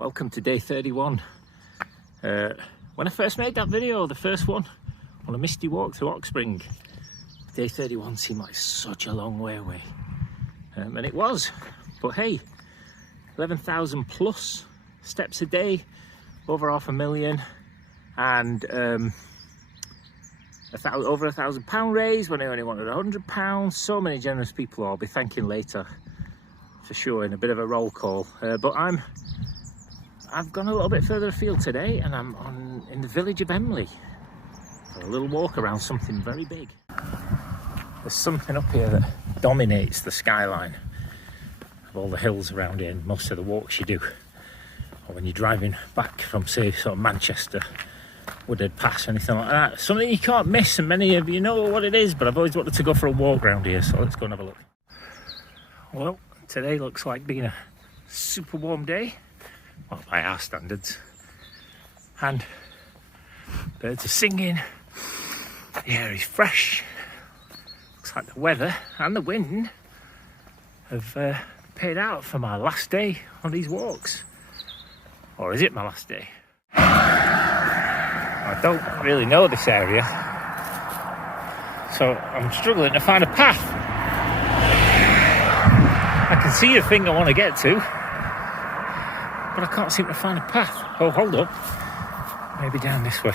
Welcome to day 31. When I first made that video, the first one, on a misty walk through Oxspring, day 31 seemed like such a long way away. And it was, but hey, 11,000 plus steps a day, over 500,000, and over £1,000 raised when I only wanted £100. So many generous people. I'll be thanking later for sure in a bit of a roll call. But I've gone a little bit further afield today, and I'm in the village of Emley for a little walk around something very big. There's something up here that dominates the skyline of all the hills around here and most of the walks you do, or when you're driving back from, say, sort of Manchester, Woodhead Pass or anything like that. Something you can't miss, and many of you know what it is, but I've always wanted to go for a walk around here, so let's go and have a look. Well, today looks like being a super warm day, well, by our standards, and birds are singing, the air is fresh. Looks like the weather and the wind have paid out for my last day on these walks. Or is it my last day? I don't really know this area, so I'm struggling to find a path. I can see the thing I want to get to, but I can't seem to find a path. Oh, hold up. Maybe down this way.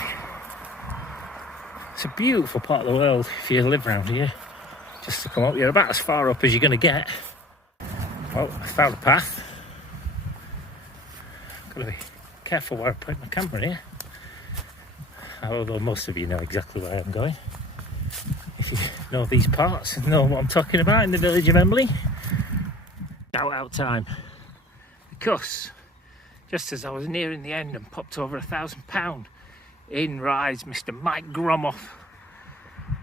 It's a beautiful part of the world if you live around here. Just to come up, you're about as far up as you're going to get. Well, I found a path. Got to be careful where I put my camera here. Although most of you know exactly where I'm going. If you know these parts and know what I'm talking about in the village of Emley. Shout out time. Because just as I was nearing the end and popped over £1,000, in rides Mr. Mike Gromoff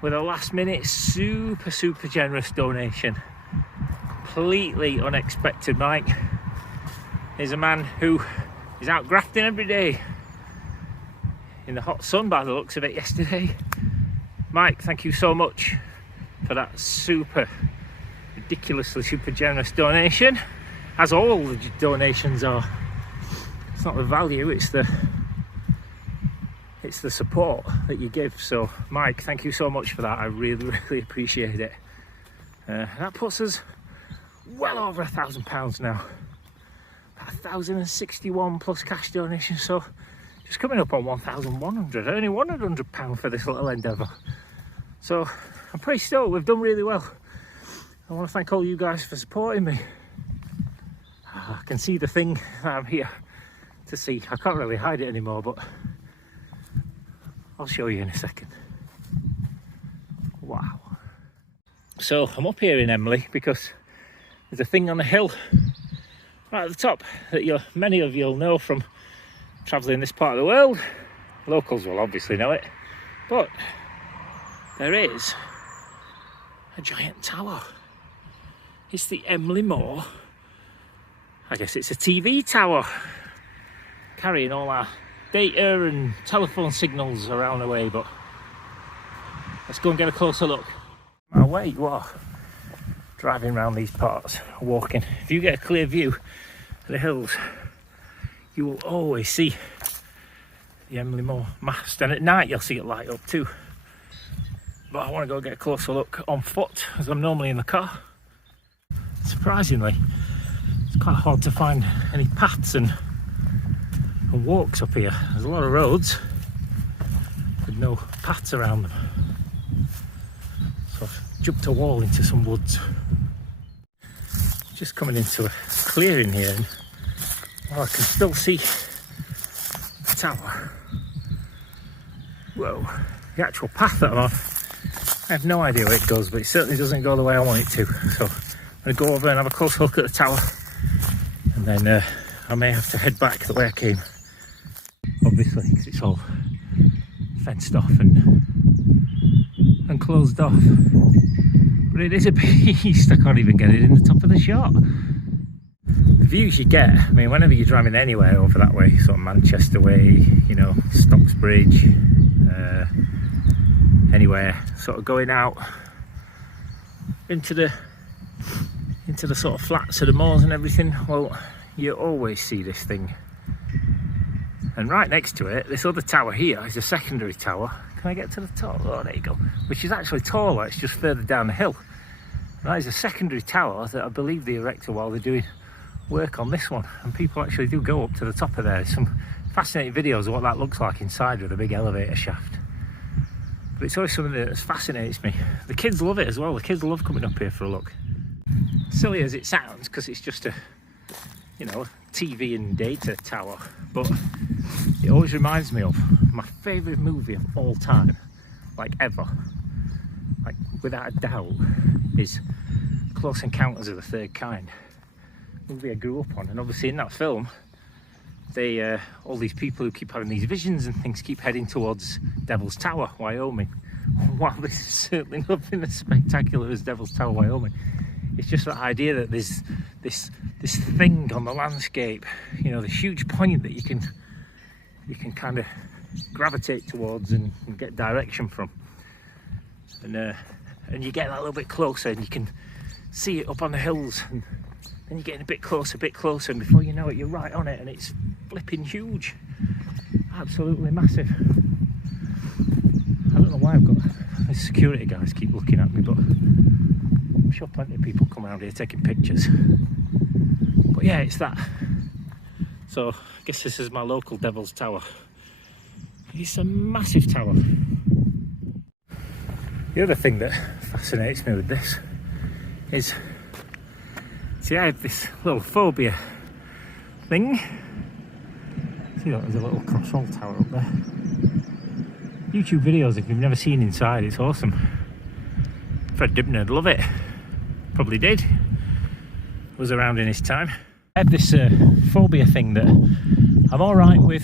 with a last minute super generous donation. Completely unexpected. Mike is a man who is out grafting every day in the hot sun by the looks of it yesterday. Mike, thank you so much for that ridiculously super generous donation, as all the donations are. It's not the value, it's the support that you give. So Mike, thank you so much for that. I really appreciate it. That puts us well over £1,000 now, about 1,061 plus cash donations, so just coming up on 1,100. I only wanted £100 for this little endeavour, so I'm pretty stoked. We've done really well. I want to thank all you guys for supporting me. I can see the thing that I'm here to see. I can't really hide it anymore, but I'll show you in a second. Wow. So I'm up here in Emley because there's a thing on the hill right at the top that many of you'll know from travelling this part of the world. Locals will obviously know it, but there is a giant tower. It's the Emley Moor. I guess it's a TV tower carrying all our data and telephone signals around the way, but let's go and get a closer look. My way you are driving around these parts, walking. If you get a clear view of the hills, you will always see the Emley Moor mast, and at night you'll see it light up too. But I want to go get a closer look on foot, as I'm normally in the car. Surprisingly, it's quite hard to find any paths and walks up here. There's a lot of roads with no paths around them. So I've jumped a wall into some woods. Just coming into a clearing here, and I can still see the tower. Whoa, the actual path that I'm on, I have no idea where it goes, but it certainly doesn't go the way I want it to. So I'm going to go over and have a close look at the tower, and then I may have to head back the way I came. Obviously, because it's all fenced off and closed off. But it is a beast. I can't even get it in the top of the shot. The views you get, I mean, whenever you're driving anywhere over that way, sort of Manchester way, you know, Stocksbridge, anywhere, sort of going out into the sort of flats of the moors and everything, well, you always see this thing And right next to it, this other tower here is a secondary tower. Can I get to the top? Oh, there you go. Which is actually taller, it's just further down the hill. And that is a secondary tower that I believe they erected while they're doing work on this one. And people actually do go up to the top of there. There's some fascinating videos of what that looks like inside with a big elevator shaft. But it's always something that fascinates me. The kids love it as well. The kids love coming up here for a look. Silly as it sounds, because it's just a, you know, TV and data tower, but it always reminds me of my favourite movie of all time, like ever, like without a doubt, is Close Encounters of the Third Kind. Movie I grew up on, and obviously in that film, they all these people who keep having these visions and things keep heading towards Devil's Tower, Wyoming. Wow, this is certainly nothing as spectacular as Devil's Tower, Wyoming. It's just that idea that there's this thing on the landscape, you know, this huge point that you can kind of gravitate towards and get direction from, and you get that little bit closer and you can see it up on the hills, and then you're getting a bit closer, and before you know it, you're right on it, and it's flipping huge, absolutely massive. I don't know why I've got the security guys keep looking at me, but I'm sure plenty of people come around here taking pictures. But yeah, it's that. So I guess this is my local Devil's Tower. It's a massive tower. The other thing that fascinates me with this is, see, I have this little phobia thing. See, that there's a little control tower up there. YouTube videos, if you've never seen inside, it's awesome. Fred Dibna'd love it. Probably did. Was around in his time. I have this phobia thing that I'm all right with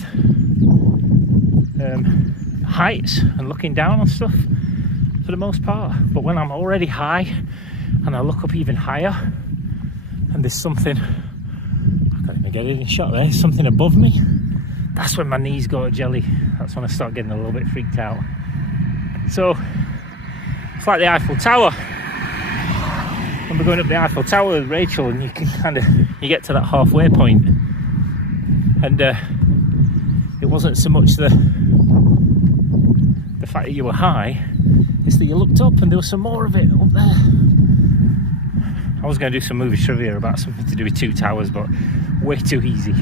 heights and looking down on stuff for the most part, but when I'm already high and I look up even higher and there's something, I can't even get it in shot there, something above me, that's when my knees go jelly. That's when I start getting a little bit freaked out. So it's like the Eiffel Tower. When we're going up the Eiffel Tower with Rachel, and you can you get to that halfway point, and it wasn't so much the fact that you were high, it's that you looked up and there was some more of it up there. I was going to do some movie trivia about something to do with two towers, but way too easy.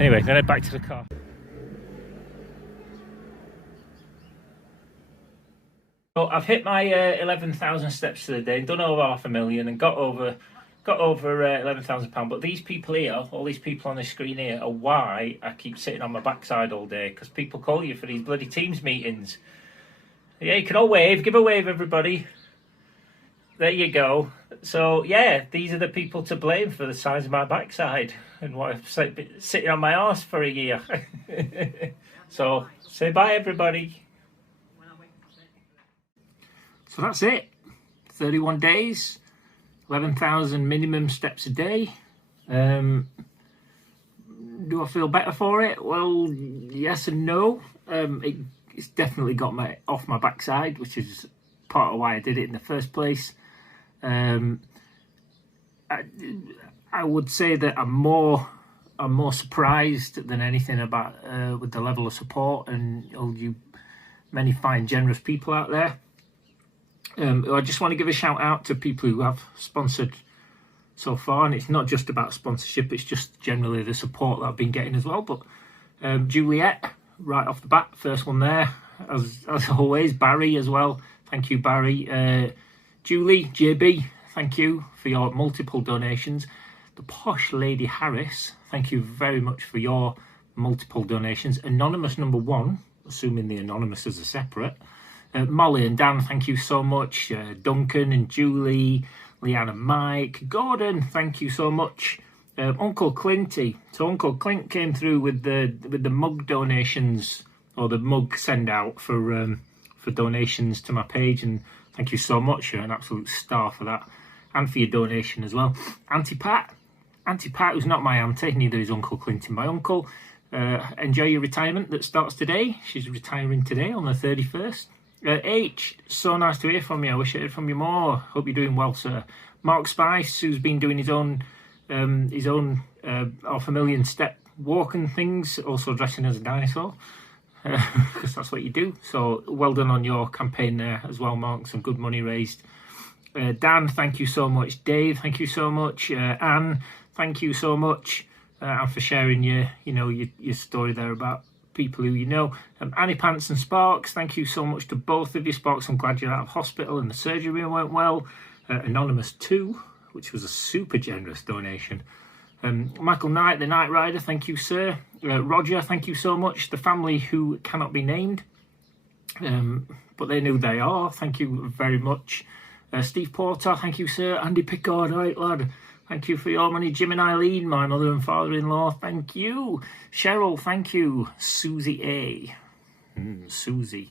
Anyway, I'm going to head back to the car. So I've hit my 11,000 steps for the day, done over 500,000 and got over £11,000. But these people here, all these people on the screen here, are why I keep sitting on my backside all day, because people call you for these bloody Teams meetings. Yeah, you can all wave, give a wave everybody. There you go. So yeah, these are the people to blame for the size of my backside and what I've sitting on my arse for a year. So say bye everybody. So that's it. 31 days, 11,000 minimum steps a day. Do I feel better for it? Well, yes and no. It's definitely got me off my backside, which is part of why I did it in the first place. I would say that I'm more surprised than anything about with the level of support and all you many fine, generous people out there. I just want to give a shout out to people who have sponsored so far, and it's not just about sponsorship, it's just generally the support that I've been getting as well. But Juliet, right off the bat, first one there, as always. Barry as well, thank you Barry. Julie, JB, thank you for your multiple donations. The Posh Lady Harris, thank you very much for your multiple donations. Anonymous number 1, assuming the anonymous are separate. Molly and Dan, thank you so much. Duncan and Julie, Leanne and Mike. Gordon, thank you so much. Uncle Clinty. So Uncle Clint came through with the mug donations, or the mug send out for donations to my page, and thank you so much. You're an absolute star for that, and for your donation as well. Auntie Pat, who's not my auntie, neither is Uncle Clinton, my uncle. Enjoy your retirement that starts today. She's retiring today on the 31st. H, so nice to hear from you. I wish I heard from you more. Hope you're doing well, sir. Mark Spice, who's been doing his own 500,000 step walking things, also dressing as a dinosaur, because that's what you do. So well done on your campaign there as well, Mark. Some good money raised. Dan, thank you so much. Dave, thank you so much. Anne, thank you so much, and for sharing your story there about people who you know. Annie Pants and Sparks, thank you so much to both of you. Sparks, I'm glad you're out of hospital and the surgery went well. Anonymous 2, which was a super generous donation. Michael Knight, the Night Rider, thank you, sir. Roger, thank you so much. The family who cannot be named, but they know they are, thank you very much. Steve Porter, thank you, sir. Andy Pickard, right, lad, thank you for your money. Jim and Eileen, my mother and father-in-law, thank you. Cheryl, thank you. Susie A. Susie,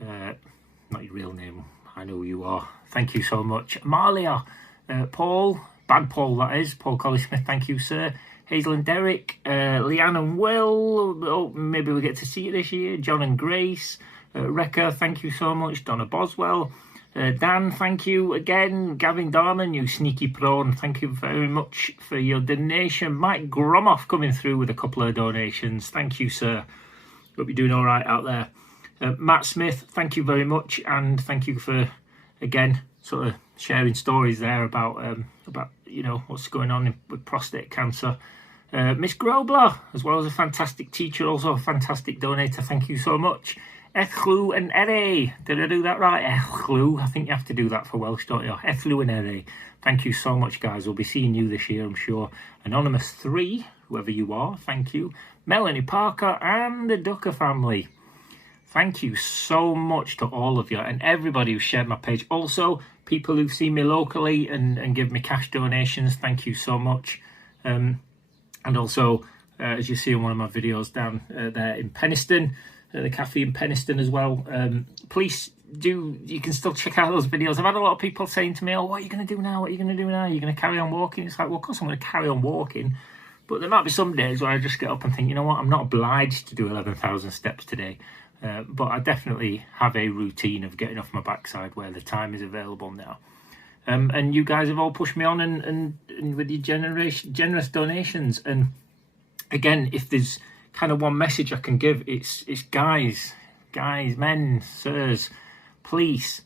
not your real name, I know who you are. Thank you so much. Amalia, Paul, Bad Paul that is, Paul Collie Smith, thank you, sir. Hazel and Derek, Leanne and Will, oh, maybe we get to see you this year. John and Grace, Rekka, thank you so much. Donna Boswell, Dan, thank you again. Gavin Darman, you sneaky prawn, thank you very much for your donation. Mike Gromoff coming through with a couple of donations, thank you, sir. Hope you're doing all right out there. Matt Smith, thank you very much, and thank you for, again, sort of sharing stories there about what's going on with prostate cancer. Miss Grobler, as well as a fantastic teacher, also a fantastic donator, thank you so much. Ethlu and Ere, did I do that right? Ethlu, I think you have to do that for Welsh, don't you? Ethlu and Ere, thank you so much, guys. We'll be seeing you this year, I'm sure. Anonymous 3, whoever you are, thank you. Melanie Parker and the Ducker family, thank you so much to all of you and everybody who shared my page. Also, people who've seen me locally and give me cash donations, thank you so much. And also, as you see in one of my videos down there in Penistone, the cafe in Penistone as well, please do, you can still check out those videos. I've had a lot of people saying to me, oh, what are you going to do now? What are you going to do now? Are you going to carry on walking? It's like, well, of course I'm going to carry on walking. But there might be some days where I just get up and think, you know what, I'm not obliged to do 11,000 steps today. But I definitely have a routine of getting off my backside where the time is available now. And you guys have all pushed me on and with your generous donations. And again, if there's kind of one message I can give, it's guys, men, sirs, please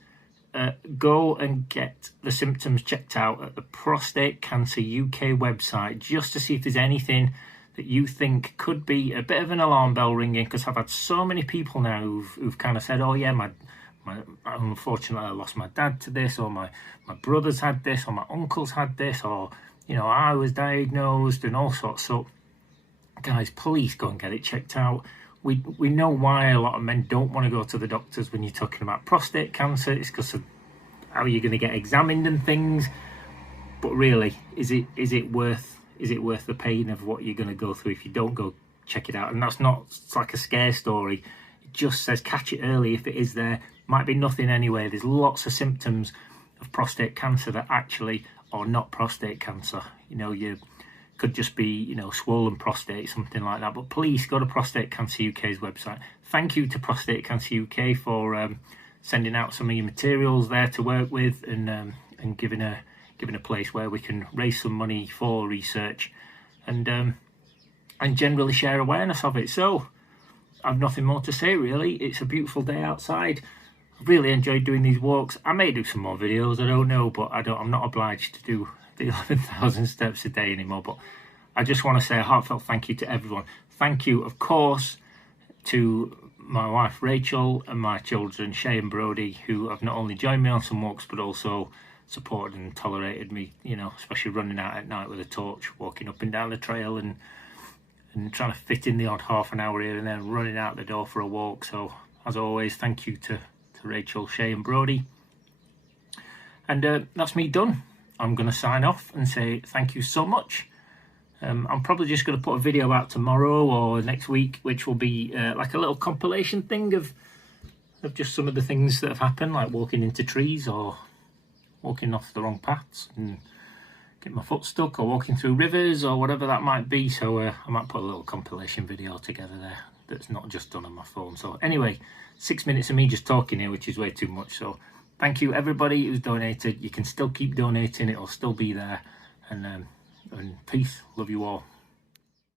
go and get the symptoms checked out at the Prostate Cancer UK website, just to see if there's anything that you think could be a bit of an alarm bell ringing, because I've had so many people now who've kind of said, oh yeah, my unfortunately I lost my dad to this, or my brothers had this, or my uncles had this, or I was diagnosed and all sorts. So guys, please go and get it checked out. We know why a lot of men don't want to go to the doctors when you're talking about prostate cancer. It's because of how you're going to get examined and things. But really, is it worth the pain of what you're going to go through if you don't go check it out? And that's not, it's like a scare story. It just says catch it early if it is there. Might be nothing anyway. There's lots of symptoms of prostate cancer that actually are not prostate cancer. You could just be, swollen prostate, something like that. But please go to Prostate Cancer UK's website. Thank you to Prostate Cancer UK for sending out some of your materials there to work with, and giving a place where we can raise some money for research and generally share awareness of it. So I've nothing more to say, really. It's a beautiful day outside. I've really enjoyed doing these walks. I may do some more videos, I don't know, but I'm not obliged to do the 11,000 steps a day anymore. But I just want to say a heartfelt thank you to everyone. Thank you, of course, to my wife Rachel and my children Shay and Brody, who have not only joined me on some walks but also supported and tolerated me, especially running out at night with a torch, walking up and down the trail and trying to fit in the odd half an hour here and then running out the door for a walk. So as always, thank you to Rachel, Shay and Brody. And that's me done. I'm going to sign off and say thank you so much. I'm probably just going to put a video out tomorrow or next week, which will be like a little compilation thing of just some of the things that have happened, like walking into trees or walking off the wrong paths and getting my foot stuck, or walking through rivers or whatever that might be. So I might put a little compilation video together there that's not just done on my phone. So anyway, 6 minutes of me just talking here, which is way too much. So thank you everybody who's donated. You can still keep donating, it'll still be there. And peace, love you all.